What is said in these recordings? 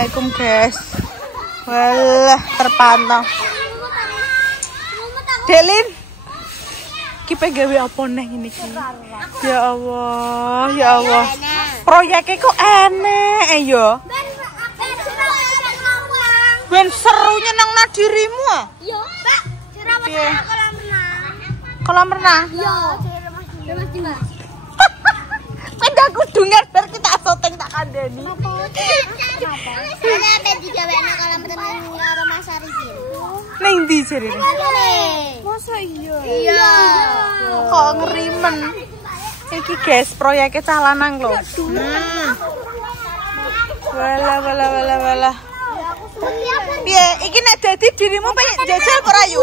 Assalamualaikum guys. Walah terpantau. Delin, kita gawe apa neh ini? Ya Allah, ya Allah. Proyeknya kok enek ya. Ben serunya nang dirimu ah. Iya, Mbak. Jerawat kolam renang. Kolam renang? Iya, Mas Dimas. Beda kudungan bar kita syuting tak kandani. Kenapa? Soalnya apa digawe nang kolam renang karo Mas Arifin. Ning ndi jarene? Masa iya? Iya. Kok ngerimen. Iki guys, proyeknya cah lanang lho. Walah. Piye, iki nek dadi dirimu pengen jajal ora yu?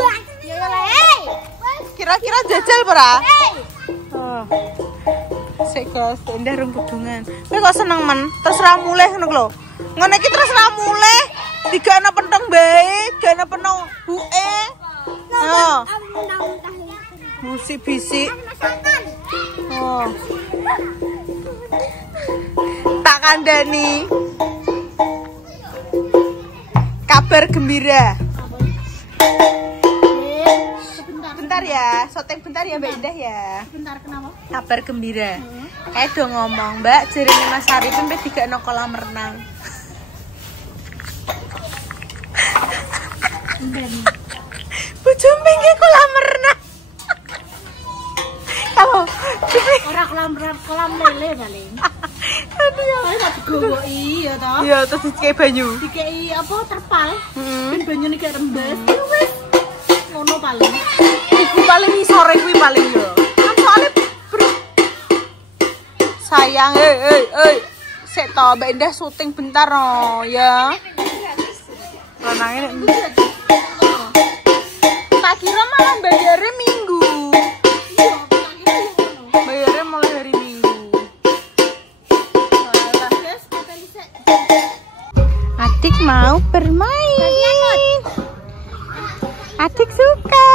Kira-kira jajal ora? Oh. Sik guys, indah rung kudungan. Kowe kok seneng men? Terserah mulih ngono lho. Ngono iki terserah mulih. Digana pentong bae, gana pentong buke. Oh. Musik bisik. Oh. Tak kandani. Kabar gembira. Bentar ya, syuting bentar ya Mbak Indah ya. Bentar kenapa? Kabar gembira. Do ngomong Mbak, jarine Mas Arifin pe digakno kolam renang. Bojone pengen kolam renang. Kalau kolam lele paling. aduh ya. Paling tak digowoki ya toh. Iya, terus dikei banyu. Dikei apa terpal. Ben banyune gak rembes. Wis ngono paling. Iku paling sore kuwi paling yo. Kan soalnya sayang, sik to Mbak Indah syuting bentar no ya. Renangnya nek tak kira malah bayarnya minggu. Bayarnya mulai hari Minggu. Adik mau bermain. Adik suka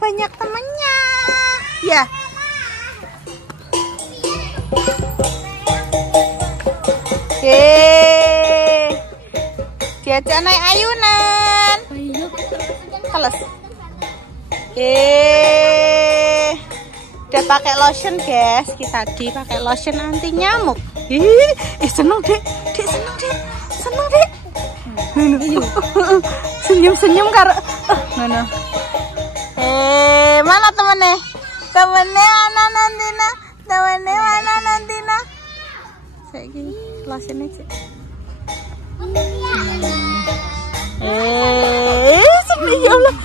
banyak temennya. Ya. Diajak naik ayunan. Keles. Udah pakai lotion guys. Kita pakai lotion anti nyamuk. Seneng dek. Seneng dek. Senyum karo. Mana? Mana temennya? Temennya mana Nantina? Temennya mana Nantina? Saya gini, lotion aja. Sedih ya Allah,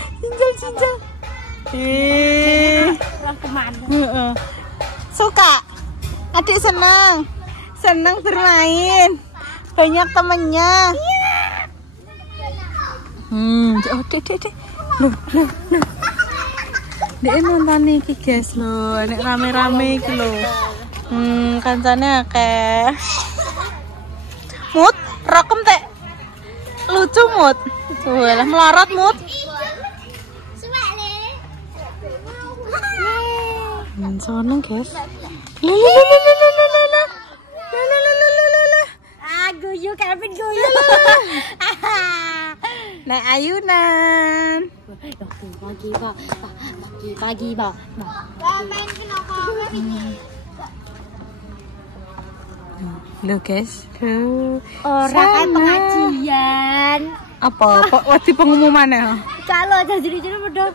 cinjal. Suka? Adik senang bermain. Banyak temennya. Oh dek. Loh. Dek nonton iki guys lho, nek rame-rame iki lho. Kancane akeh. Mut, rokem teh. Lucu Mut. Walah melarat Mut. Seneng guys. Guyu Kevin guyu. Naik ayunan. Pagi, Bang. Main kenapa? Loh guys, Orang kan pengajian. Apa? Wedi pengumuman ya? Kalau jadi udah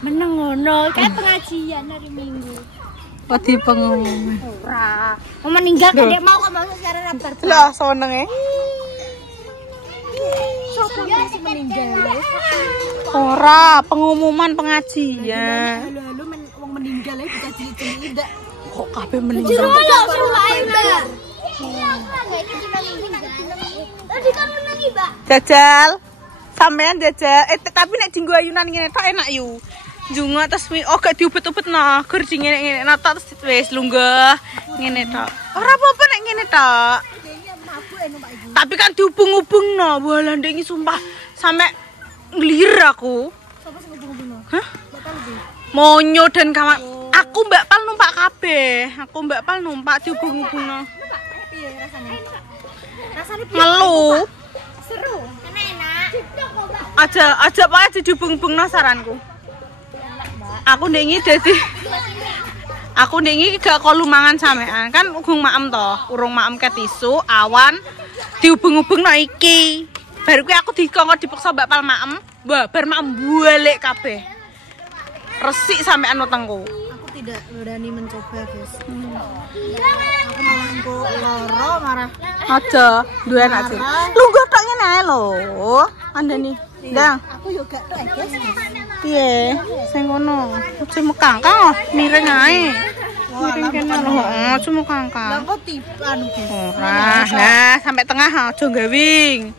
meneng ngono, kayak pengajian hari Minggu. Wedi pengumuman. Ora. Mau meninggal kan dia mau kok masuk secara rapor. Lah, seneng ya? Sopo masih meninggal. Ora, pengumuman pengajian. Halo wong meninggal ya bisa cilik-cilik ndak. Kok kabeh meninggal? Jero semua air. Tadi kan menangi, Mbak. Jajal. Sampean jajal. Tapi nek dinggo ayunan ngene tok enak yu. Jungo terus gak diubet-ubet nah, gur di ngene-ngene tok terus wis lunggah ngene tok. Ora apa-apa nek ngene tok. Tapi kan dihubung-hubung no. Walah ndek iki sumpah sampe nglir aku. Sopo sing hubung-hubungno? Hah? Monyo dan kawan. Aku Mbak Pal numpak kabeh. Aku Mbak Pal numpak dihubung-hubungno. Piye rasane? Rasane piye? Ngelu. Seru. Enak. Aja pakai dihubung-hubungno saranku. Aku ndingi dadi aku ndingi gak kolu mangan samean. Kan urung maem to, urung maem ke tisu, awan dihubung-hubungno iki. Baru kuwi aku dikongkon dipaksa mbak pal maem, bar maem balik kabeh. Resik sampean wetengku. Aku tidak berani mencoba, guys. Aku malah engko loro marah. Aja, duwe anak sih. Lu gak tok ngene ae lho. Andani. Ndang. Aku yo gak tok, guys. Piye? Sing ngono. Aja mekangkang miring ae. Miring kene lho. Aja mekangkang. Lah kok tipan, guys. Ora. Nah, sampai tengah aja gawing.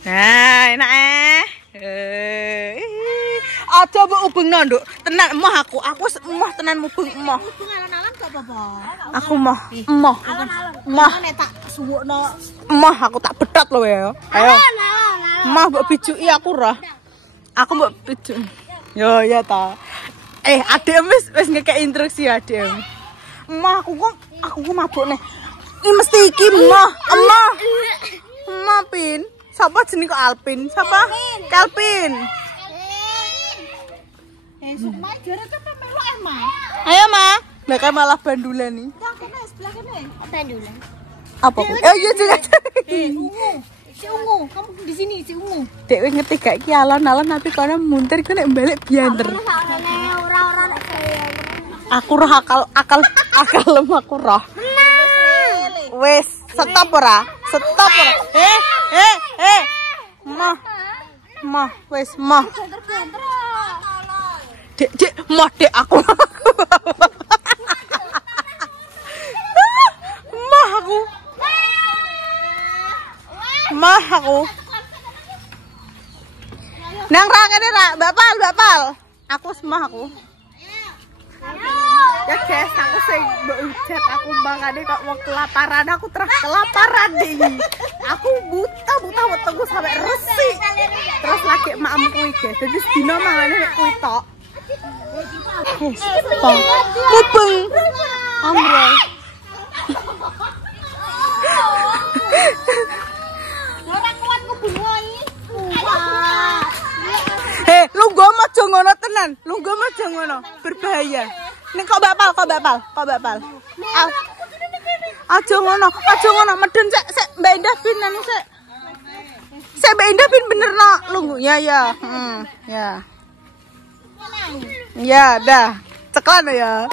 Nah, enak aja mbok ubengno, Nduk. Tenan emoh aku. Aku emoh tenan mubeng emoh. Alon-alon gak apa-apa. Aku emoh. Emoh. Nek tak suwukno. Emoh aku tak betot lho ya. Ayo. Emoh mbok bijuki aku roh. Aku mbok bijuk. Yo ya ta. Adem wis ngekek instruksi adem. Emoh aku kok mabuk nih. Ini mesti iki emoh. Emoh Pin. Siapa jeneng kok Alpin? Siapa? Kelvin. Sukma jare apa melok emang. Ayo, Ma. Lah malah bandulan nih. Yang kene sebelah kene. Bandulan. Apa? Oh iya juga. Ungu. Si Ungu, kamu di sini si Ungu. Dek wis ngerti gak iki alon-alon tapi kono muntir ku nek balik bianter. Ora Aku roh akal aku roh. Wis, stop ora? Stop ora? Mah, wis mah. Dek, mah dek aku. Mah aku. Nang ra kene ra, Bapal. Aku semah aku. Ya guys, aku sing mbok ujat aku bangane kok mau kelaparan, aku terus kelaparan deh. Aku buta wetengku sampai resik. Terus lagi makemku iki, dadi sedina mangane nek kuwi tok. Mubeng. Ambrol. Ora kuat kubungoy. Lungguh aja ngono tenan. Lungguh aja ngono. Berbahaya. Nek kok bapal. Aja ngono. Medun sik Mbak Indah Bin anu sik. Sik Mbak Indah Bin bener no. Lungguh. Ya. Ya. Ya, dah. Ceklan ya.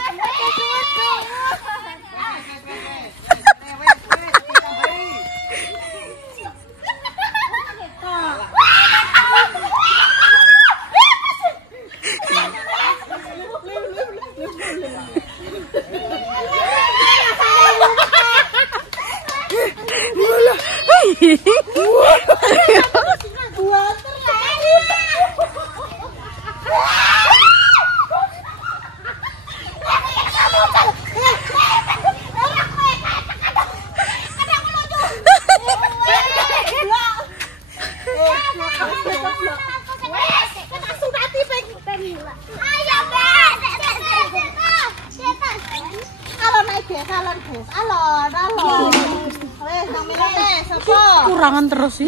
Kurangan terus sih.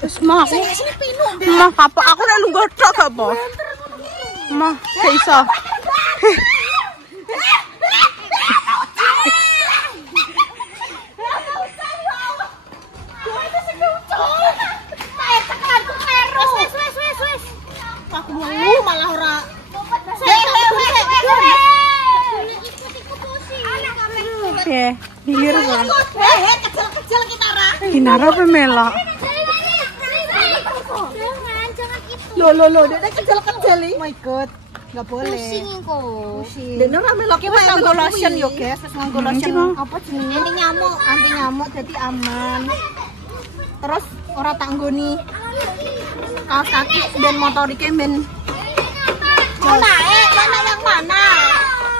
Wis mah aku. Mah kapok aku nek lungguh tok gak apa. Mah gak iso. Aku mau malah ora. Ya, bilir kok. Kecil kita ra. Kinara apa melok? Lo, dia kecil-kecil nih. Oh my god, nggak boleh. Pusing kok. Dan orang melok kita nganggo lotion yo guys, nganggo lotion apa jenenge anti nyamuk jadi aman. Terus ora tak nggoni kaos kaki dan motorike men. Mana yang mana?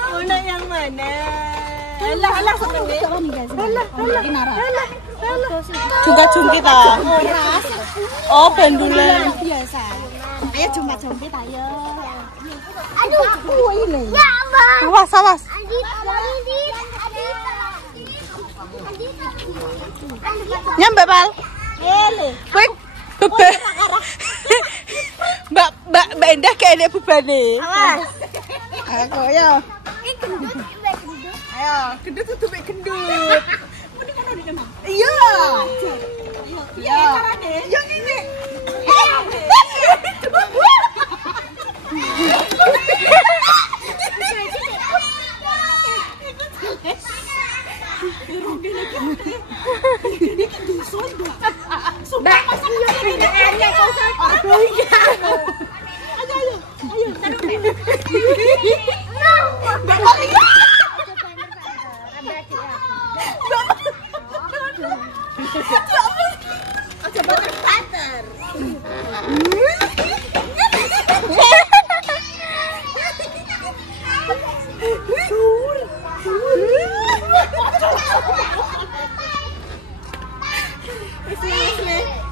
Mana yang mana? Alah seneng deh. Alah. Juga jungkit ah. Oh, bandulan biasa. Ayo jumpa-jumpa ayo. Aduh, aku ini. Ya, Awas. Nyampe, Pal. Ele. Kowe Bebe. Mbak Endah kayak ada bebane. Awas. Aku ya. Ayo, Gendut tutup gendut. Iya. iya carane. Yang ini.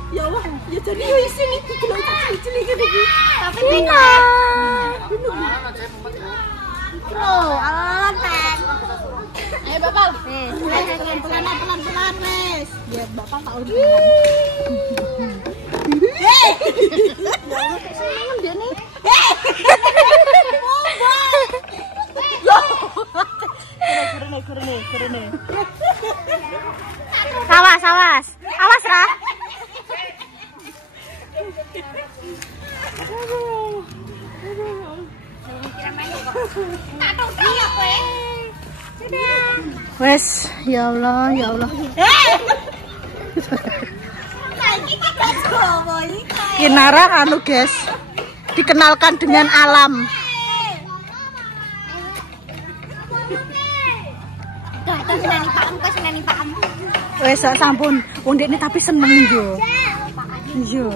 Ya Allah, ya jadi yo sini digelok cilik iki. Tapi Nina. Bro, alan pen. Ayo Bapak. Pelan-pelan wes. Biar Bapak tak urut. Hei. Ya Allah, kok seneng ndene. Kurene. Awas. Awas, Ra. Wes, ya Allah. Kinara anu guys, dikenalkan dengan alam. Wes sampun, ini tapi seneng yo. Iya.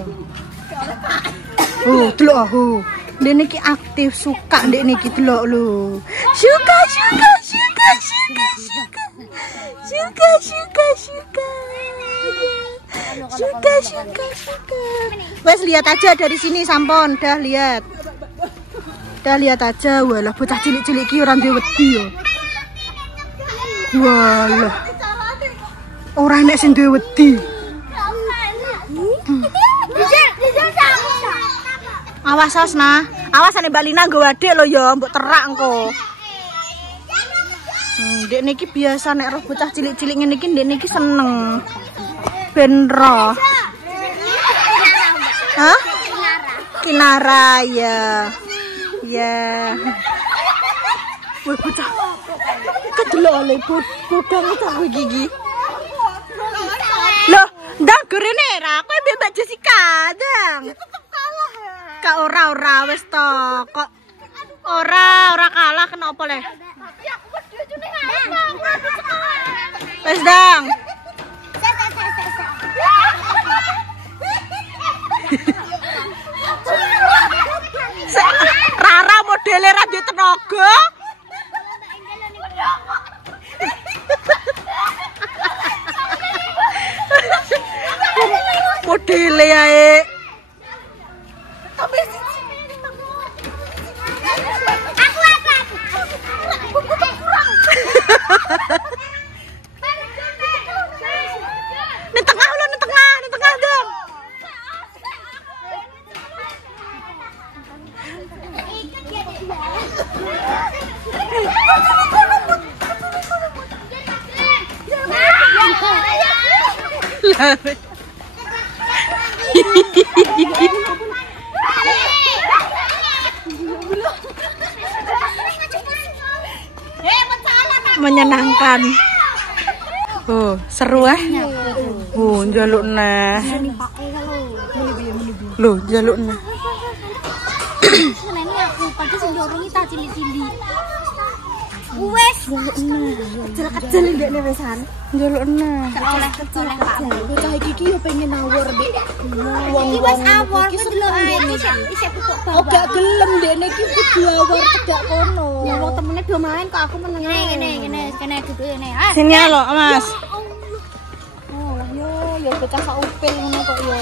Oh, delok aku. Ndek iki aktif suka ndek niki delok lho. Suka. Wes lihat aja dari sini sampun, dah lihat. Dah lihat aja, walah bocah cilik-cilik iki ora duwe wedi yo. Walah. Ora nek sing duwe wedi. Awas Asna, awas ane Mbak Lina nggo wadek lho ya, mbok terak engko. Ndek niki biasa nek roh bocah cilik-cilik ngene iki ndek niki seneng. Ben roh. Hah? Kinara ya. Ya. Wah bocah. Kedelok le bodang tak gigi. Loh, ndang gorene ra, kowe Mbak Jessica, ndang. Kak ora wis to. Kok ora kalah kenapa le? Wis dang. Rara modele ra duwe tenaga. Modele ae. Di tengah dong. Menyenangkan. Oh, seru Oh, njaluk nah. Loh, njaluk nah. Ini aku pada sing diorongi ta cilik-cilik. Wes, kecil-kecil ndekne wesan. Njaluk nah. Kecil Pak. Bocah iki yo pengen nawur, Dik. Iki wis awor delok ae isih putuk bawah. Oh, gak gelem ndekne iki kudu awor cedak kono. Ya wong temene do main kok aku meneng. Kene gitu ngene. Sini lho, Mas. Oh, lah yo bocah sak upil ngono kok yo.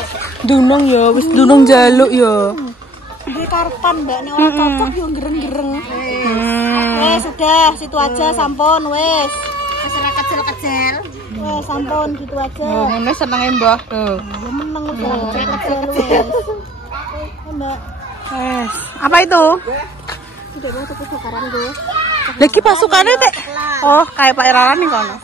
Dunung yo, wis dunung njaluk yo. Duwe karepan Mbak nek ora cocok yo gereng-gereng. Wes sudah situ aja sampun wes. Wis ora kecil-kecil. Wes sampun gitu aja. Oh, ngene senenge Mbah tuh. Ya meneng Apa itu? Lagi pasukannya teh. Oh, kayak Pak Irawan nih kono.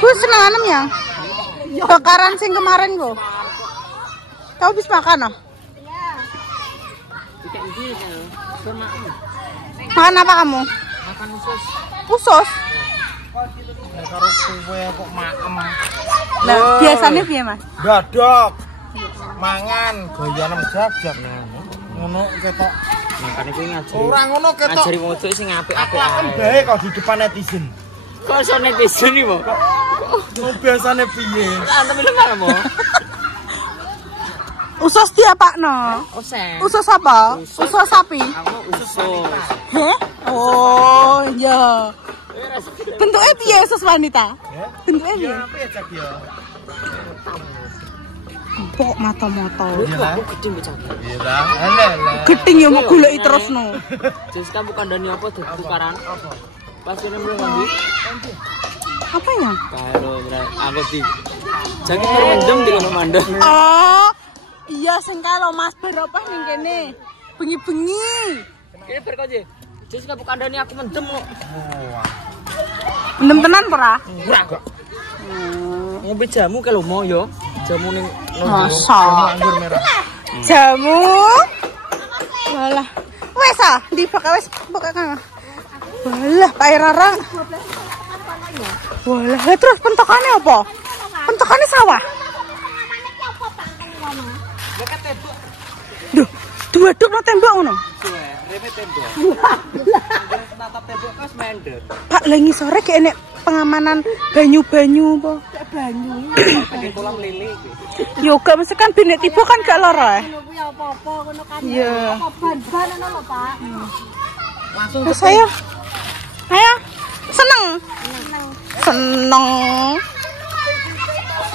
Gue seneng anem ya. Bakaran sing kemarin gue. Kau habis makan ah? Makan apa kamu? Makan usus. Usus? Karo kue kok maem. Lah, biasanya piye, Mas? Dadok. Mangan goyanem jajak ngono ketok. Makane kuwi ngajari. Ora ngono ketok. Ngajari wong wedok sing apik-apik. Kan bae kok di depan netizen. Kok iso netizen iki, Mbok? Kok biasane piye? Antem lho, Mbok. Usus diapakno? Usus apa? Usus sapi. Aku usus. Heh? Oh, iya. Bentuknya piye usus wanita? Bentuknya piye? Ya piye cak ya? Empuk mata-mata. Aku gedeng bocah. Iya ta. Elek. Gedeng ya mau goleki terusno. Jus kamu kandhani apa dadi tukaran? Apa? Pas kene mrene ngendi? Apa ya? Karo aku di. Jaki baru mendem di kono mandek. Oh. Iya sing kalau Mas berapa ning kene? Bengi-bengi. Kene bar kok, Jus kamu kandhani aku mendem kok. Mendem tenan ora? Ora kok. Ngombe jamu ke lho mau yo. Jamu ning masa anggur merah. Jamu. Walah. Wes ah, di bakal wes bakal kan. Walah, Pak Rara. Walah, terus pentokane apa? Pentokane sawah. Duh, dua duk no tembok ngono. Reme tembok. Tatap tembok kas mendhet. Pak lengi sore kayak enek pengamanan banyu-banyu apa? Banyu. Pakai kolam lele iki. Yo gak mesti kan benek tiba kan gak lara. Kuwi apa-apa ngono kan. Iya. Apa ban-ban ngono lho, Pak. Langsung Terus ayo. Ayo. Seneng. Seneng.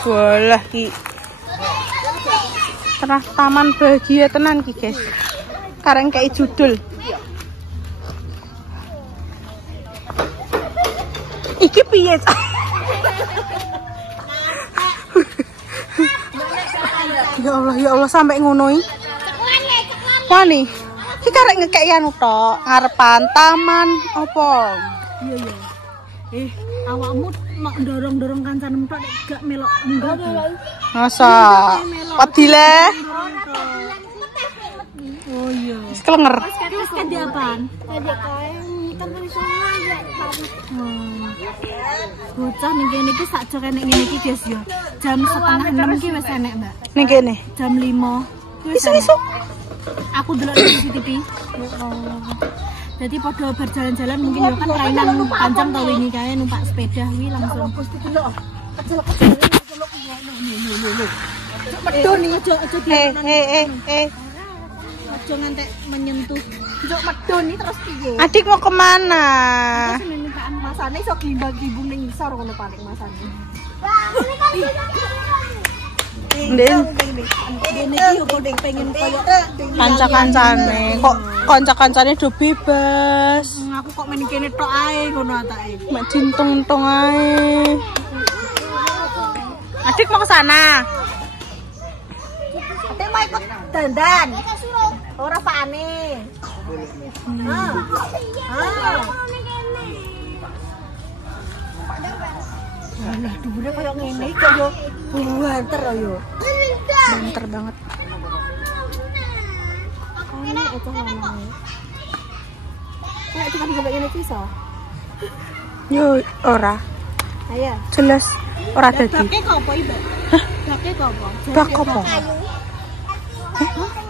Walah ki. Terah taman bahagia tenan ki, guys. Kareng kayak judul. Iki piye? Ya Allah sampai ngonoi. Wani. Ki karek ngekek anu tok, ngarepan taman apa? Iya. Awakmu mak dorong-dorong kancanem tok nek gak melok munggah. Masa wedi le. Oh iya. Wis klenger. Wis kan diapaan? Bocah ning kene iki sak jok enek ngene iki, guys ya. Jam 5:30 iki wis enek, Mbak. Ning kene. Jam 5. Isu-isu. Aku delok di CCTV. Jadi pada berjalan-jalan mungkin ya kan rainan panjang tau ini kayak numpak sepeda wi langsung. Medun nih aja aja ngantek menyentuh. Njok medun nih terus piye? Adik mau kemana? Numpak masane iso glimbang-glimbung ning ngisor ngono paling masane. Ndeng. Dene iki yo podeng pengen koyo Kanca-kancane. Kok kanca-kancane do bebas. aku kok main kene tok ae ngono atake. Mak cintung-tung ae. Adik mau ke sana. Adik mau ikut dandan. Ora pakane. Lah dhuwure koyo ngene iki yo banter yo. Banter banget. Ini itu mana? Kayak cuma digobek ngene iki iso. Yo ora. Ayo. Jelas ora dadi. Bake kok apa iki, Mbak? Hah? Bake kok apa? Bak apa?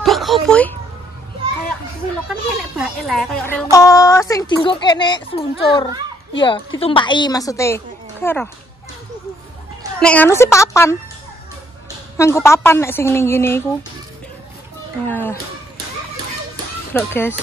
Bak apa iki? Kayak kuwi lho kan nek bake lah kayak rel. Oh, sing dienggo kene seluncur. Ya, ditumpaki maksudnya. Kira. Nek nganu sih papan. Nganggo papan nek sing ning ngene iku. Loh guys.